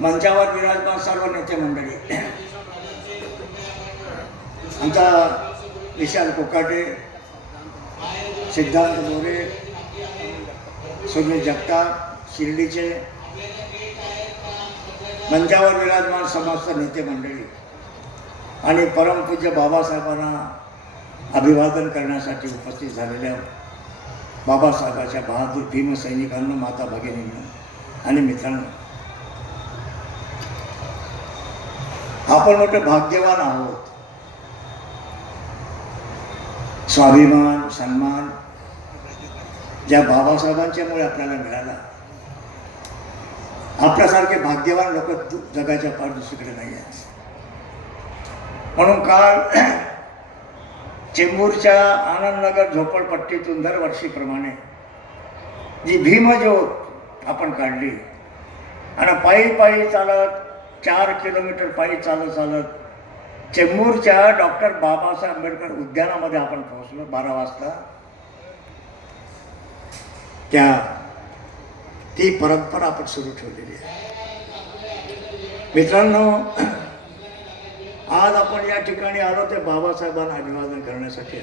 मंचावर विराजमान सर्व नेते मंडळी. आमचा विशाल कोकाटे सिद्धांत मोरे सुनील जगताप शिर्डीचे मंचावर विराजमान समस्त नेते मंडळी आणि परमपूज्य बाबासाहेबांना अभिवादन करण्यासाठी उपस्थित झालेल्या बाबासाहेबाच्या बहादूर भीमसैनिकांना माता भगिनींना आणि मित्रांनो आपण मोठे भाग्यवान आहोत. स्वाभिमान सन्मान ज्या बाबासाहेबांच्यामुळे आपल्याला मिळाला. आपल्यासारखे भाग्यवान लोक जगाच्या फार दुसरीकडे नाही आहेत. म्हणून काल चेंबूरच्या आनंदनगर झोपडपट्टीतून दरवर्षीप्रमाणे जी भीमज्योत आपण काढली आणि पायी पायी चालत चार किलोमीटर पायी चालत चालत चेंबूरच्या डॉक्टर बाबासाहेब आंबेडकर उद्यानामध्ये आपण पोहोचलो बारा वाजता. त्या ती परंपरा आपण सुरू ठेवलेली आहे. मित्रांनो आज आपण या ठिकाणी आलो ते बाबासाहेबांना अभिवादन करण्यासाठी